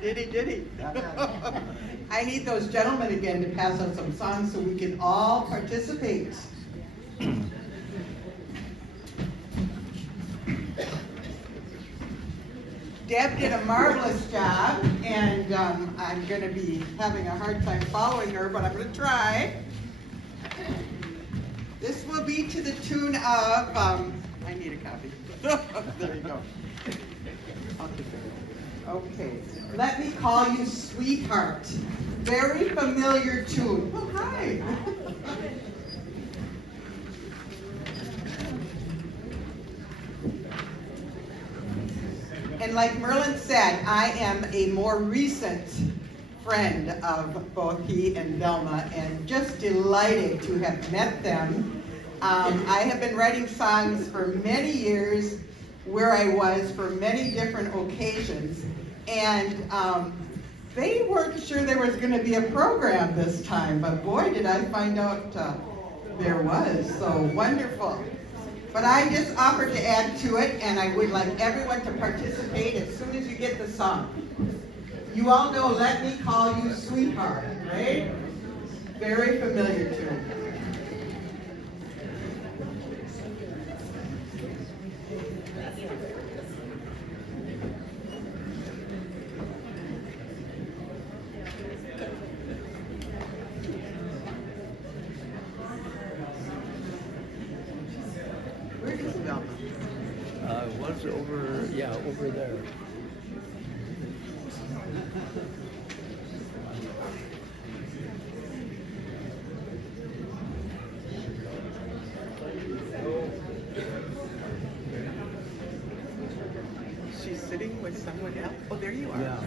Did he? I need those gentlemen again to pass out some songs so we can all participate. Deb did a marvelous job, and I'm going to be having a hard time following her, but I'm going to try. This will be to the tune of, I need a copy. There you go. Okay, Let Me Call You Sweetheart. Very familiar tune. Oh, hi. And like Merlyn said, I am a more recent friend of both he and Velma, and just delighted to have met them. I have been writing songs for many years where I was for many different occasions, and they weren't sure there was going to be a program this time, but boy, did I find out there was. So wonderful. But I just offered to add to it, and I would like everyone to participate as soon as you get the song. You all know Let Me Call You Sweetheart, right? Very familiar tune. Where is Velma? Was over there. She's sitting with someone else. Oh, there you are. Yeah.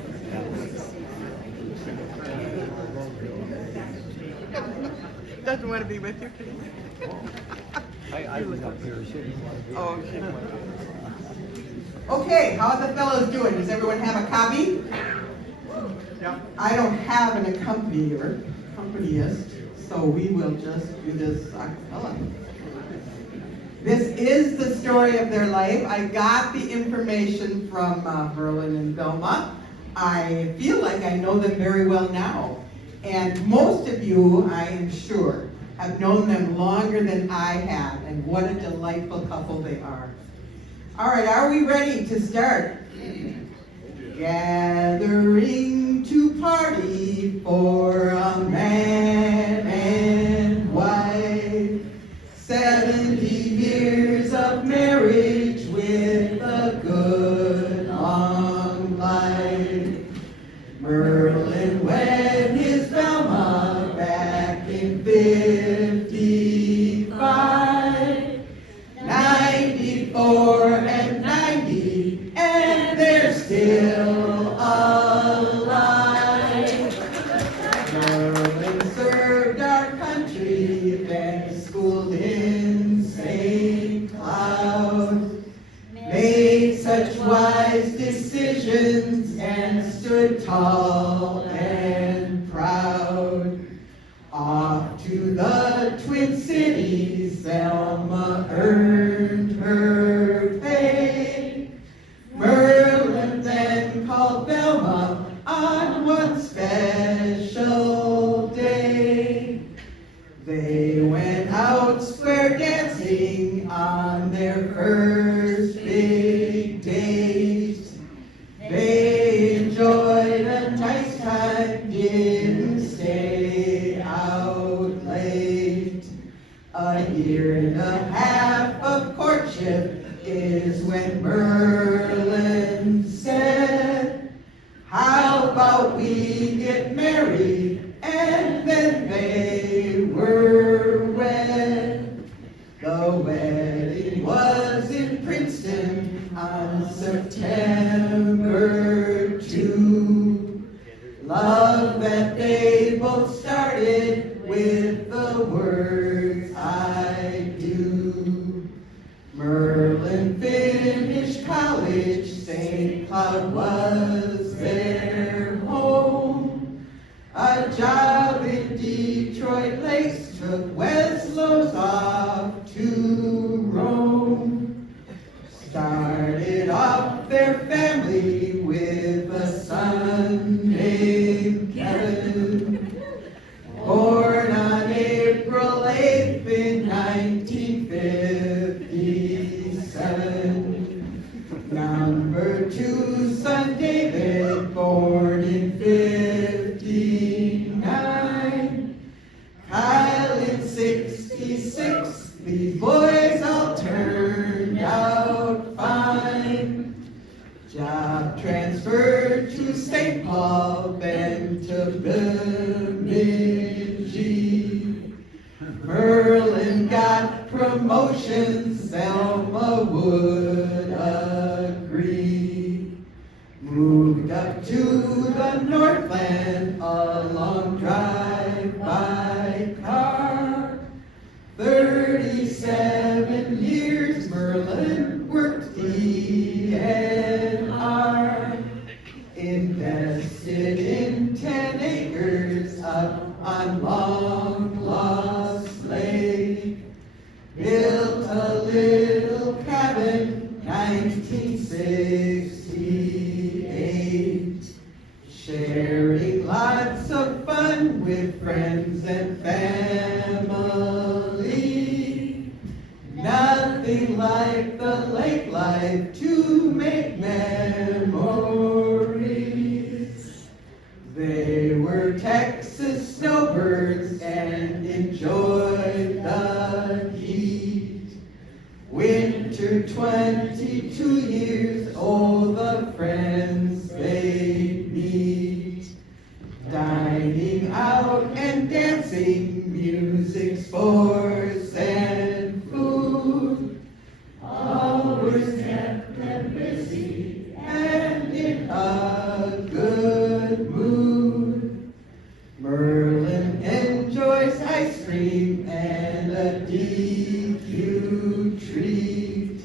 Doesn't want to be with you. I was up here. She didn't want to be. Oh, she didn't want to. Okay, how are the fellows doing? Does everyone have a copy? Yeah. I don't have an accompanist, so we will just do this a cappella. This is the story of their life. I got the information from Merlyn and Velma. I feel like I know them very well now. And most of you, I am sure, have known them longer than I have, and what a delightful couple they are. All right, are we ready to start? Gathering to party for a man and wife, 70 years of marriage with a good long life. Merlyn wed his Velma back in 55, 94 and 90, and they're still alive. Merlyn served our country, then schooled in St. Cloud, made such wise decisions and stood tall and proud. Off to the Twin Cities, Velma earned her pay. Merlyn then called Velma on one special day. They went out square dancing on their first big date. They enjoyed a nice time, didn't stay out late. A year and a half of courtship is when Merlyn said, "How about we get married?" And then they were wed. The wedding was in Princeton on September 2. Love that they both started with the words "I do." Merlyn finished college transferred to St. Paul, then to Bemidji. Merlyn got promotions, Velma would agree. Moved up to the Northland, a long drive by car. 37 years Merlyn worked DNR. Invested in 10 acres up on Long Lost Lake. Built a little cabin, 1968. Sharing lots of fun with friends and family. Nothing like the lake life to make memories. They were Texas snowbirds and enjoyed the heat. Winter 22 years, oh, the friends they meet. Dining out and dancing, music, sports, and food. Always kept them busy and in a good mood. Merlyn enjoys ice cream and a DQ treat.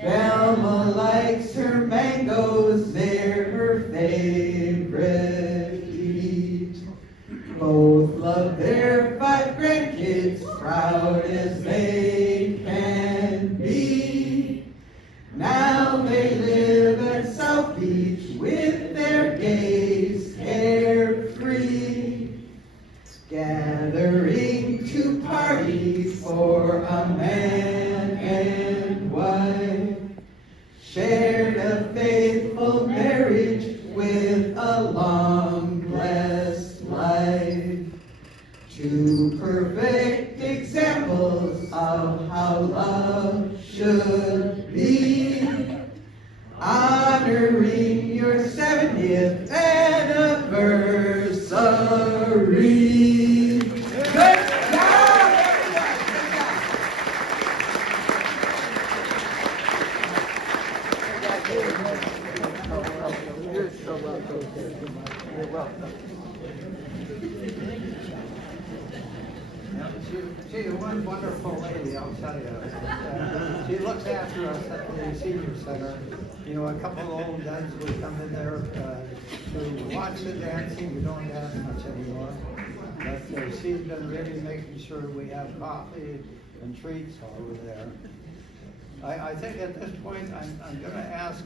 Velma likes her mangoes, they're her favorite eat. Both love their 5 grandkids, proud as they can be. Now they live at South Beach with their gays carefree. Gathering to party for a man and wife. Shared a faithful marriage with a long blessed life. 2 perfect examples of how love should be. Honoring your 70th anniversary. Good job, everyone. You're so welcome. You're welcome. She's one wonderful lady, I'll tell you. She looks after us at the senior center. You know, a couple of old guys would come in there to watch the dancing. We don't dance much anymore. But she's been really making sure we have coffee and treats over there. I think at this point, I'm going to ask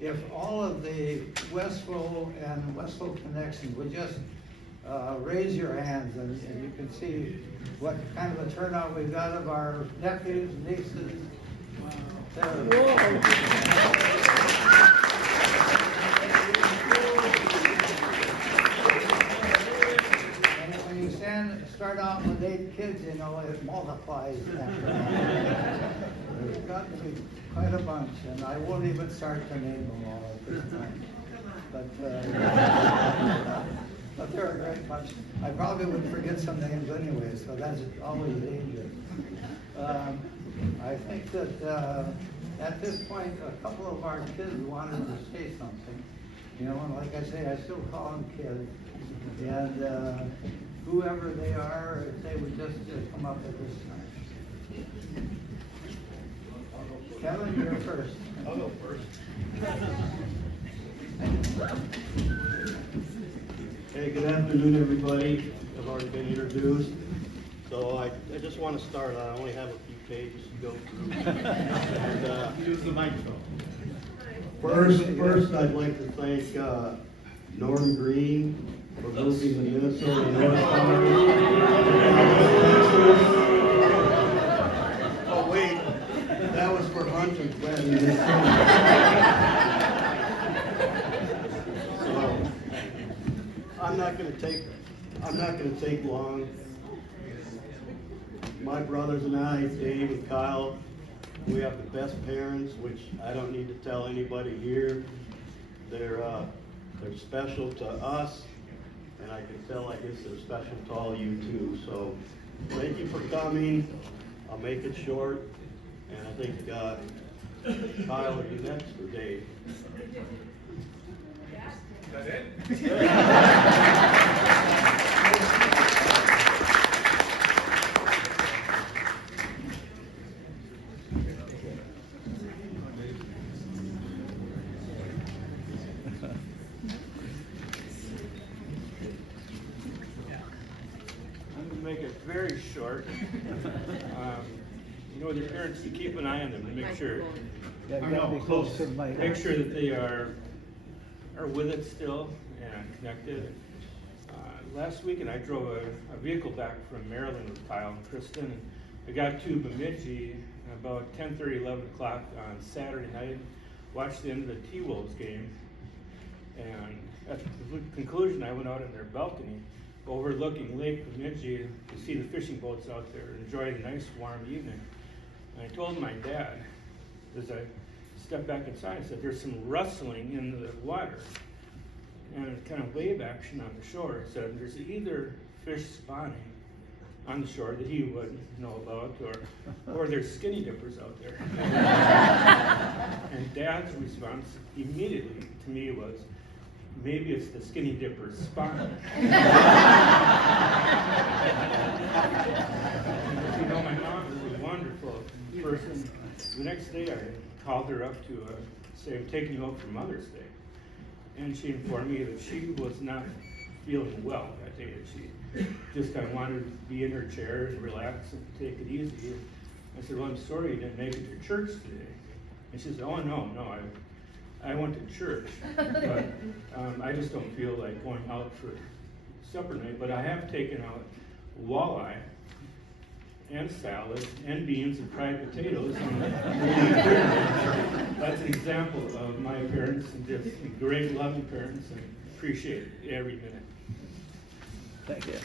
if all of the Wesloh and Wesloh connections would just raise your hands, and you can see what kind of a turnout we've got of our nephews, nieces. And when you start out with 8 kids, you know, it multiplies after that. There's got to be quite a bunch, and I won't even start to name them all at this time. But they're a great bunch. I probably would forget some names anyway, so that's always dangerous. I think that at this point, a couple of our kids wanted to say something. You know, and like I say, I still call them kids. And whoever they are, if they would just come up at this time. Kevin, you're first. I'll go first. Hey, good afternoon, everybody. I've already been introduced. So I just want to start. I only have a few pages to go through. And, Use the microphone. First, I'd like to thank Norm Green for moving the Minnesota North Star. Oh, wait. That was for Hunter's wedding. I'm not going to take long. My brothers and I, Dave and Kyle, we have the best parents, which I don't need to tell anybody here. They're special to us, and I can tell, I guess they're special to all you too. So thank you for coming. I'll make it short, and I think Kyle will be next, or Dave. Is that it? I'm going to make it very short. With your parents, you keep an eye on them to make sure. Yeah, you gotta be close to the mic. Make sure that they are with it still and connected. Last weekend, I drove a vehicle back from Merlyn with Kyle and Kristen. And I got to Bemidji about 10:30, 11 o'clock on Saturday night. Watched the end of the T-Wolves game. And at the conclusion, I went out on their balcony overlooking Lake Bemidji to see the fishing boats out there, enjoying a nice warm evening. And I told my dad, as I stepped back inside, I said, there's some rustling in the water and kind of wave action on the shore. I said, there's either fish spawning on the shore that he wouldn't know about, or there's skinny dippers out there. And Dad's response immediately to me was, maybe it's the skinny dippers spawning. My mom is a wonderful person. The next day I called her up to say, I'm taking you out for Mother's Day. And she informed me that she was not feeling well that day. That she just kind of wanted to be in her chair and relax and take it easy. I said, well, I'm sorry you didn't make it to church today. And she said, oh, no, I went to church, but I just don't feel like going out for supper night. But I have taken out walleye and salad and beans and fried potatoes. That's an example of my parents, and just great loving parents, and appreciate it every minute. Thank you.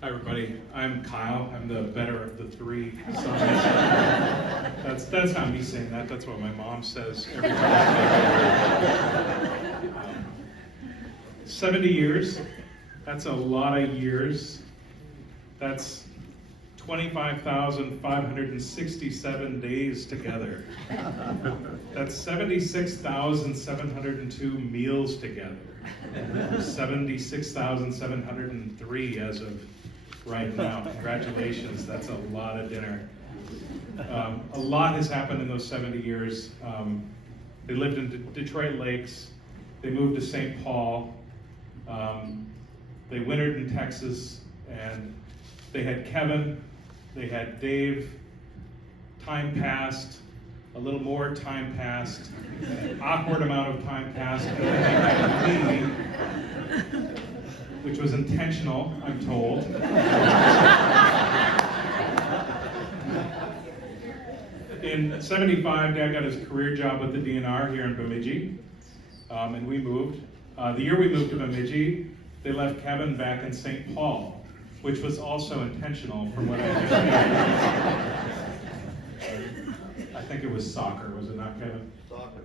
Hi everybody, I'm Kyle. I'm the better of the three sons. That's not me saying that. That's what my mom says every time. 70 years. That's a lot of years. That's 25,567 days together. That's 76,702 meals together. 76,703 as of right now. Congratulations, that's a lot of dinner. A lot has happened in those 70 years. They lived in Detroit Lakes. They moved to St. Paul. They wintered in Texas, and they had Kevin, they had Dave. Time passed, a little more time passed, an awkward amount of time passed, and then they had me, which was intentional, I'm told. In '75, Dad got his career job with the DNR here in Bemidji, and we moved. The year we moved to Bemidji, they left Kevin back in St. Paul, which was also intentional from what I understand. I think it was soccer, was it not, Kevin? Soccer.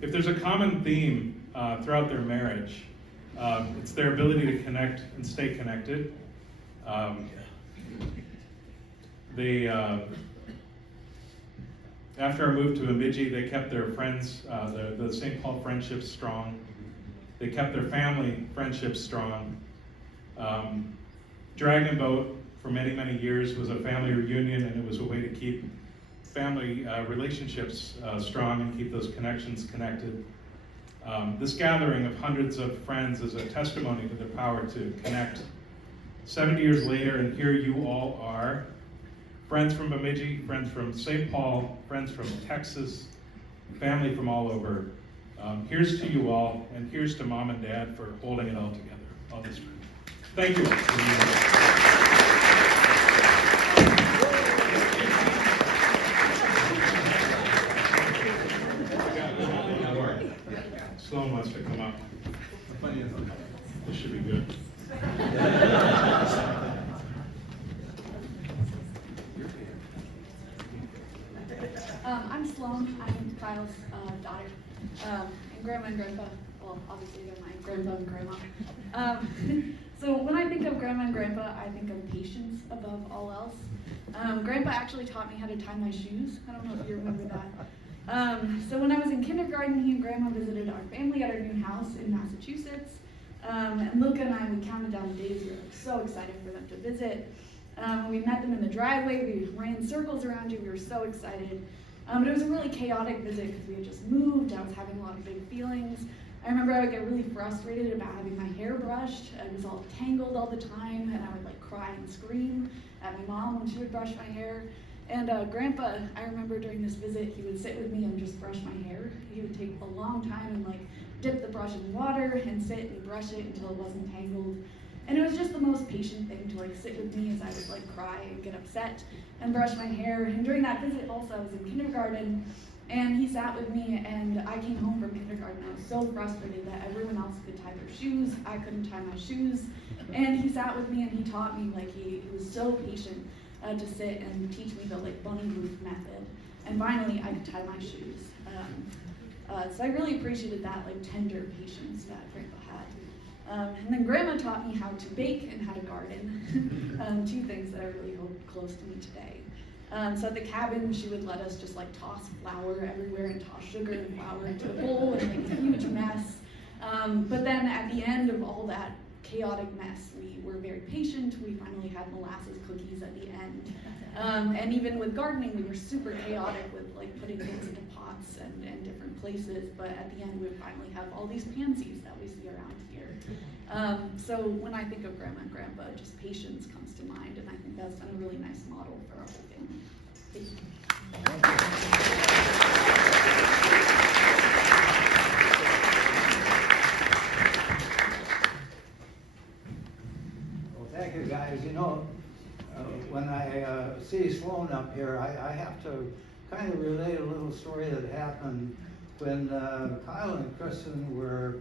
If there's a common theme throughout their marriage, it's their ability to connect and stay connected. After I moved to Bemidji, they kept their friends, the St. Paul friendships strong. They kept their family friendships strong. Dragon Boat for many, many years was a family reunion, and it was a way to keep family relationships strong and keep those connections connected. This gathering of hundreds of friends is a testimony to the power to connect. 70 years later, and here you all are, friends from Bemidji, friends from St. Paul, friends from Texas, family from all over. Here's to you all, and here's to Mom and Dad for holding it all together all this time. Thank you all. Sloan West to come up. This should be good. I'm Sloan. I'm Kyle's daughter. And Grandma and Grandpa, well, obviously they're my grandpa and grandma. So when I think of Grandma and Grandpa, I think of patience above all else. Grandpa actually taught me how to tie my shoes. I don't know if you remember that. So when I was in kindergarten, he and Grandma visited our family at our new house in Massachusetts. And Luca and I, we counted down the days. We were so excited for them to visit. We met them in the driveway. We ran circles around you. We were so excited. But it was a really chaotic visit because we had just moved. I was having a lot of big feelings. I remember I would get really frustrated about having my hair brushed. It was all tangled all the time, and I would like cry and scream at my mom when she would brush my hair. And Grandpa, I remember during this visit, he would sit with me and just brush my hair. He would take a long time and like dip the brush in water and sit and brush it until it wasn't tangled. And it was just the most patient thing to like sit with me as I would like cry and get upset and brush my hair. And during that visit also, I was in kindergarten, and he sat with me, and I came home from kindergarten. I was so frustrated that everyone else could tie their shoes. I couldn't tie my shoes. And he sat with me and he taught me, like he was so patient to sit and teach me the like bunny roof method. And finally I could tie my shoes. So I really appreciated that like tender patience that Grandpa had. And then Grandma taught me how to bake and how to garden. Two things that I really hold close to me today. So at the cabin, she would let us just like toss flour everywhere and toss sugar and flour into a bowl and make a huge mess. But then at the end of all that chaotic mess, we were very patient. We finally had molasses cookies at the end. And even with gardening, we were super chaotic with like putting things into pots and different places. But at the end, we would finally have all these pansies that we see around here. So when I think of Grandma and Grandpa, just patience comes to mind, and I think that's been a really nice model for our whole family. Thank you. Well, thank you, guys. You know, when I see Sloan up here, I have to kind of relate a little story that happened when Kyle and Kristen were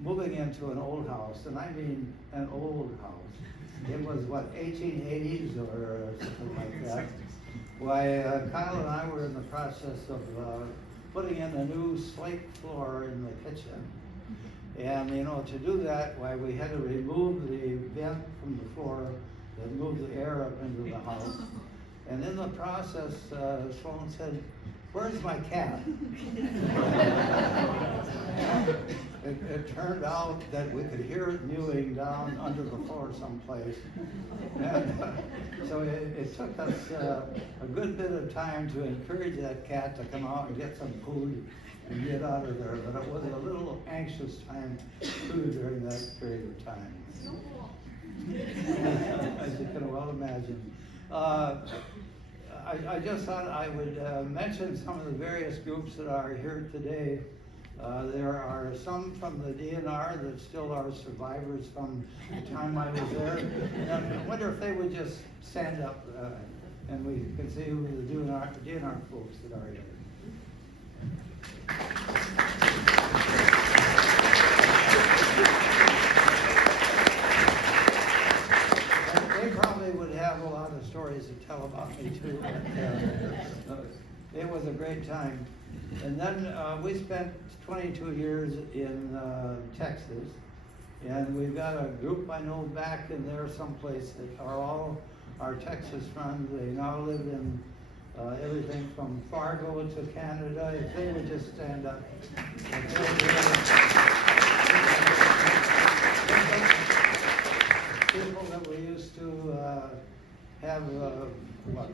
moving into an old house, and I mean an old house. It was what, 1880s or something like that. Why, Kyle and I were in the process of putting in a new slate floor in the kitchen. And you know, to do that, why, we had to remove the vent from the floor and move the air up into the house. And in the process, Sloan said, "Where's my cat?" It turned out that we could hear it mewing down under the floor someplace. And, so it took us a good bit of time to encourage that cat to come out and get some food and get out of there. But it was a little anxious time too during that period of time. As you can well imagine. I just thought I would mention some of the various groups that are here today. There are some from the DNR that still are survivors from the time I was there. And I wonder if they would just stand up and we can see who the DNR folks that are here. They probably would have a lot of stories to tell about me too. But, it was a great time. And then we spent 22 years in Texas, and we've got a group I know back in there someplace that are all our Texas friends. They now live in everything from Fargo to Canada. If they would just stand up. People that we used to have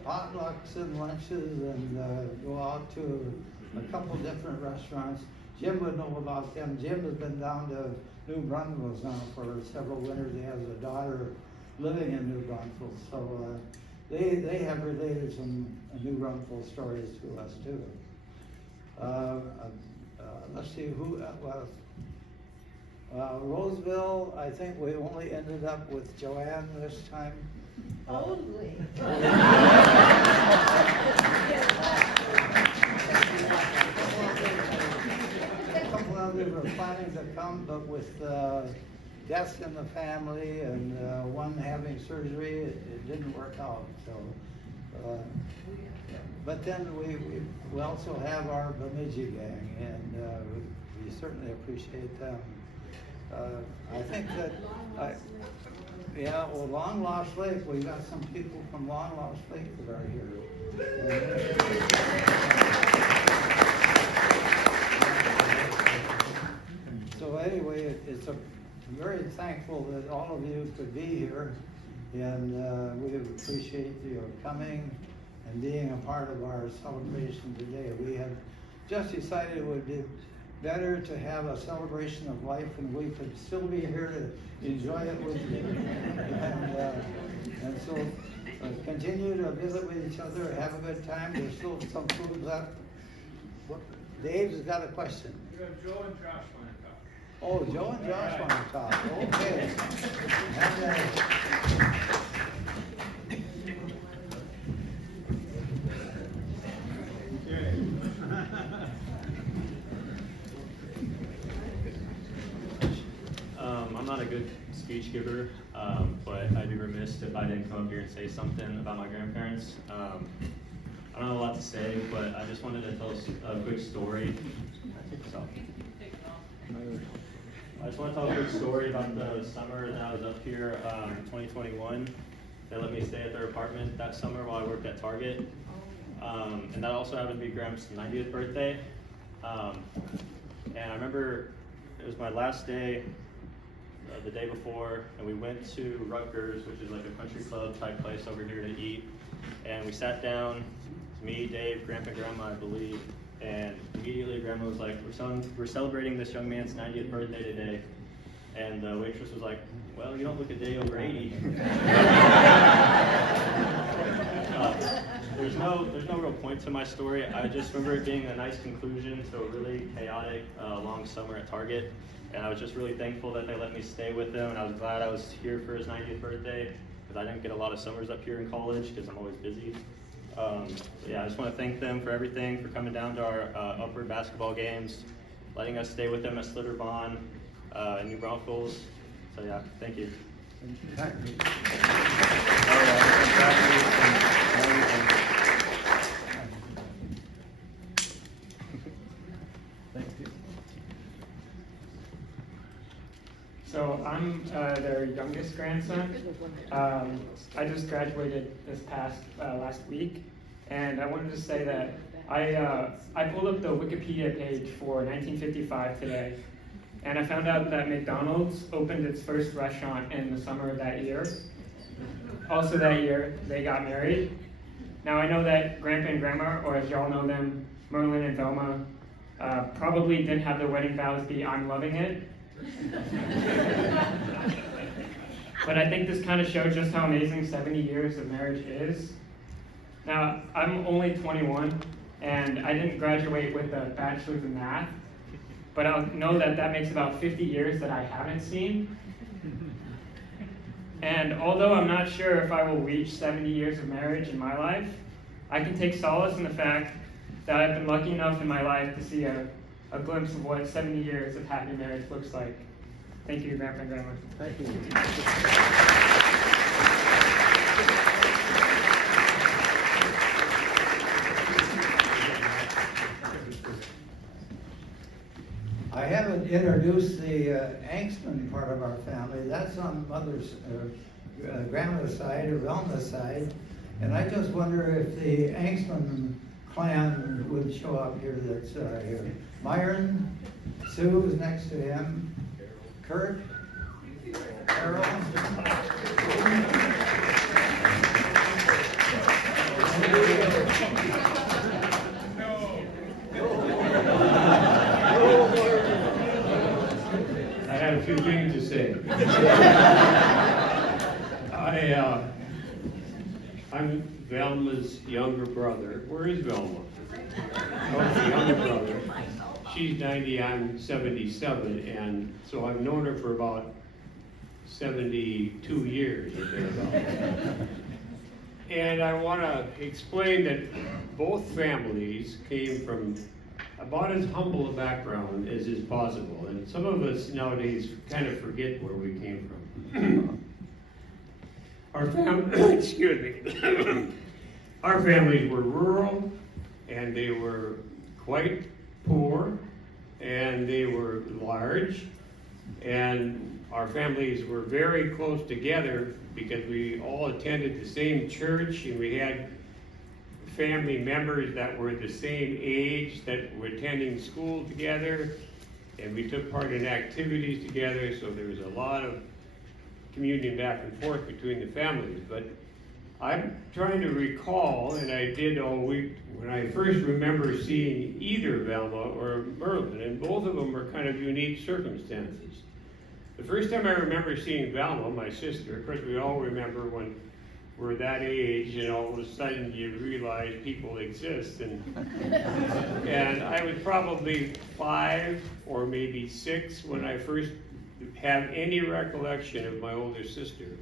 potlucks and lunches and go out to a couple different restaurants. Jim would know about them. Jim has been down to New Brunswick now for several winters. He has a daughter living in New Brunswick, so they have related some New Brunswick stories to us too. Let's see who. Roseville, I think we only ended up with Joanne this time. Only. A couple they were planning to come, but with deaths in the family and one having surgery, it didn't work out, so. But then we also have our Bemidji gang, and we certainly appreciate them. I think that, yeah, well, Long Lost Lake, we got some people from Long Lost Lake that are here. So anyway, I'm very thankful that all of you could be here, and we appreciate your coming and being a part of our celebration today. We have just decided it would be better to have a celebration of life, and we could still be here to enjoy it with you. And so continue to visit with each other, have a good time. There's still some food left. Dave's got a question. You have Joe and Josh want to talk. Oh, Joe and Josh want to talk. Okay. I'm not a good speech giver, but I'd be remiss if I didn't come up here and say something about my grandparents. I don't have a lot to say, but I just wanted to tell a quick story. I just want to tell a quick story about the summer that I was up here in 2021. They let me stay at their apartment that summer while I worked at Target. And that also happened to be Gramps' 90th birthday. And I remember it was my last day, the day before, and we went to Rutgers, which is like a country club type place over here to eat. And we sat down, me, Dave, Grandpa, Grandma, I believe, and immediately Grandma was like, we're celebrating this young man's 90th birthday today. And the waitress was like, well, you don't look a day over 80. There's no real point to my story. I just remember it being a nice conclusion to a really chaotic, long summer at Target. And I was just really thankful that they let me stay with them, and I was glad I was here for his 90th birthday, because I didn't get a lot of summers up here in college, because I'm always busy. Yeah, I just want to thank them for everything, for coming down to our upward basketball games, letting us stay with them at Slitterbahn and New Braunfels. So yeah, thank you. So I'm their youngest grandson. I just graduated this past last week, and I wanted to say that I pulled up the Wikipedia page for 1955 today, and I found out that McDonald's opened its first restaurant in the summer of that year. Also that year, they got married. Now I know that Grandpa and Grandma, or as y'all know them, Merlyn and Velma, probably didn't have their wedding vows be "I'm loving it." But I think this kind of shows just how amazing 70 years of marriage is. Now, I'm only 21, and I didn't graduate with a bachelor's in math, but I know that that makes about 50 years that I haven't seen. And although I'm not sure if I will reach 70 years of marriage in my life, I can take solace in the fact that I've been lucky enough in my life to see a glimpse of what 70 years of happy marriage looks like. Thank you, Grandpa and Grandma. Thank you. I haven't introduced the Angstman part of our family. That's on Mother's, Grandma's side or Velma's side. And I just wonder if the Angstman clan would show up here that's here. Myron, Sue is next to him. Kurt, Carol. I had a few things to say. I'm Velma's younger brother. Where is Velma? Oh, the younger brother. She's 90, I'm 77, and so I've known her for about 72 years or thereabouts. And I want to explain that both families came from about as humble a background as is possible. And some of us nowadays kind of forget where we came from. Our family, excuse me, our families were rural, and they were quite poor, and they were large, and our families were very close together because we all attended the same church, and we had family members that were the same age that were attending school together, and we took part in activities together, so there was a lot of communion back and forth between the families. But I'm trying to recall, and I did all week, when I first remember seeing either Velma or Merlyn, and both of them were kind of unique circumstances. The first time I remember seeing Velma, my sister, of course we all remember when we're that age and all of a sudden you realize people exist, and I was probably 5 or maybe 6 when I first have any recollection of my older sister.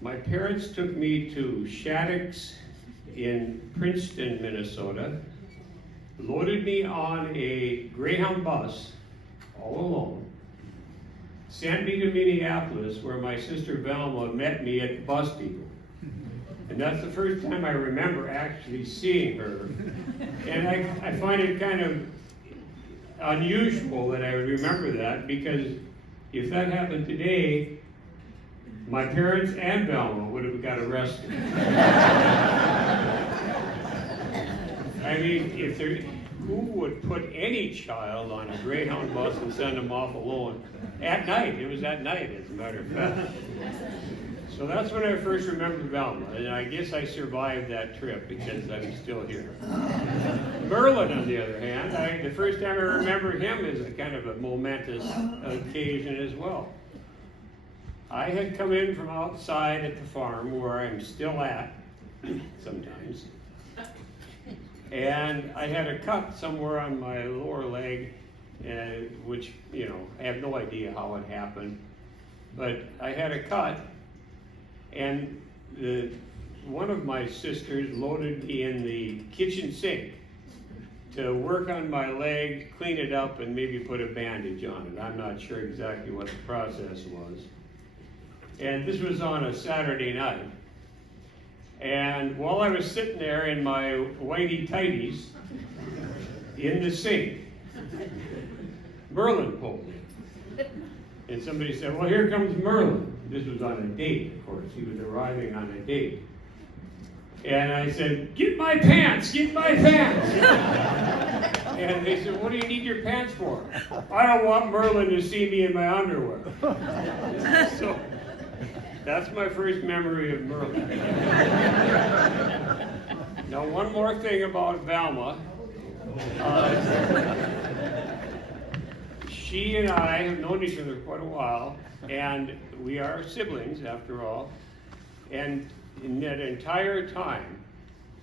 My parents took me to Shattuck's in Princeton, Minnesota, loaded me on a Greyhound bus all alone, sent me to Minneapolis where my sister Velma met me at the bus depot. And that's the first time I remember actually seeing her. And I find it kind of unusual that I would remember that, because if that happened today, my parents and Velma would have got arrested. I mean, who would put any child on a Greyhound bus and send them off alone at night? It was at night, as a matter of fact. So that's when I first remember Velma, and I guess I survived that trip because I'm still here. Merlyn, on the other hand, the first time I remember him is a kind of a momentous occasion as well. I had come in from outside at the farm, where I'm still at sometimes, and I had a cut somewhere on my lower leg, which, you know, I have no idea how it happened, but I had a cut. And one of my sisters loaded me in the kitchen sink to work on my leg, clean it up, and maybe put a bandage on it. I'm not sure exactly what the process was. And this was on a Saturday night. And while I was sitting there in my whitey tighties in the sink, Merlyn pulled me. And somebody said, well, here comes Merlyn. This was on a date, of course. He was arriving on a date. And I said, get my pants, get my pants. And they said, what do you need your pants for? I don't want Merlyn to see me in my underwear. So that's my first memory of Merlyn. Now, one more thing about Velma. She and I have known each other quite a while, and we are siblings after all. And in that entire time,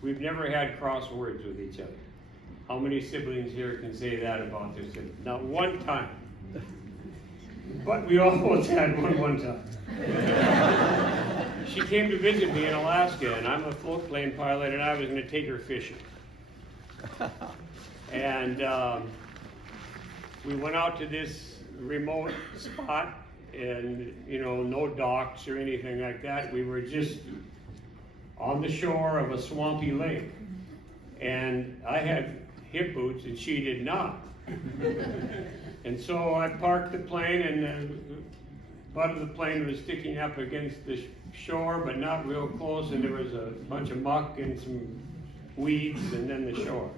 we've never had cross words with each other. How many siblings here can say that about their siblings? Not one time. But we almost had one time. She came to visit me in Alaska, and I'm a float plane pilot, and I was going to take her fishing. And we went out to this remote spot, and, you know, no docks or anything like that. We were just on the shore of a swampy lake. And I had hip boots and she did not. And so I parked the plane, and the butt of the plane was sticking up against the shore, but not real close, and there was a bunch of muck and some weeds and then the shore.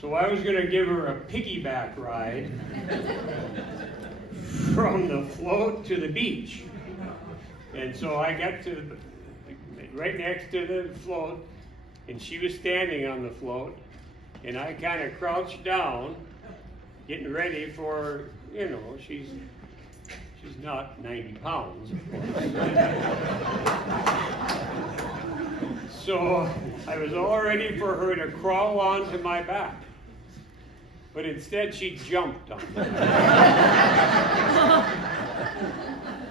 So I was going to give her a piggyback ride from the float to the beach. And so I got to right next to the float, and she was standing on the float, and I kind of crouched down, getting ready for, you know, she's not 90 pounds, of course. So I was all ready for her to crawl onto my back. But instead she jumped on me.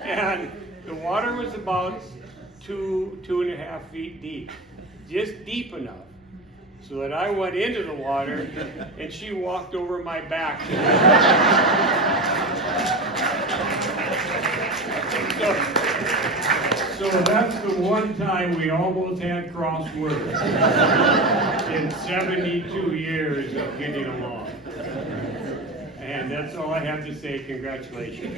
And the water was about 2.5 feet deep. Just deep enough so that I went into the water and she walked over my back. So that's the one time we almost had cross words in 72 years of getting along. And that's all I have to say. Congratulations.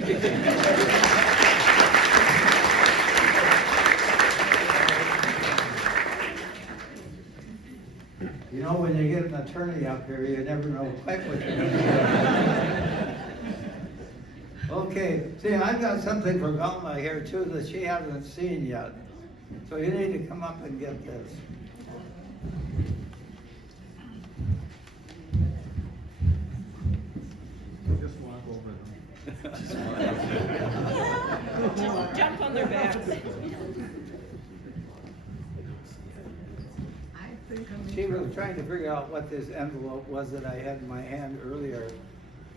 You know, when you get an attorney up here, you never know quite what you're gonna do. Okay, see, I've got something for Velma here too that she hasn't seen yet. So you need to come up and get this. Just walk over them. Jump on their backs. She was trying to figure out what this envelope was that I had in my hand earlier.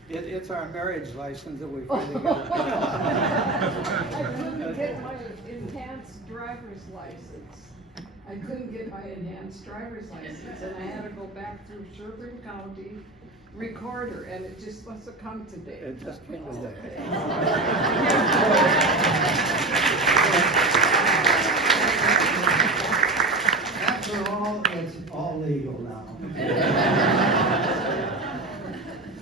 It's our marriage license that we finally got. I couldn't get my enhanced driver's license. I couldn't get my enhanced driver's license, and I had to go back through Sherburne County recorder, and it just must have come today. It just came today. After all, it's all legal now.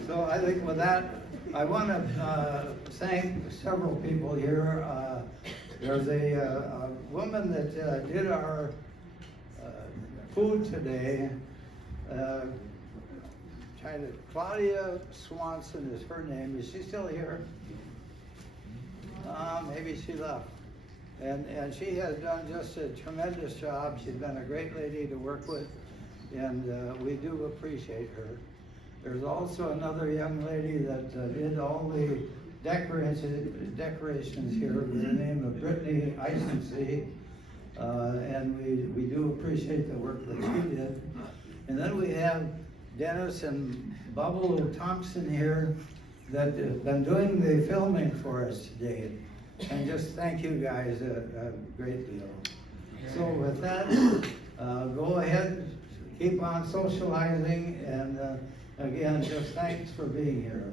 So I think with that, I want to thank several people here. There's a woman that did our food today. Claudia Swanson is her name. Is she still here? Maybe she left. And she has done just a tremendous job. She's been a great lady to work with, and we do appreciate her. There's also another young lady that did all the decorations here with the name of Brittany Eisensee, and we do appreciate the work that she did. And then we have Dennis and Bubble Thompson here that have been doing the filming for us today. And just thank you guys a great deal. So with that, go ahead, keep on socializing, and again, just thanks for being here.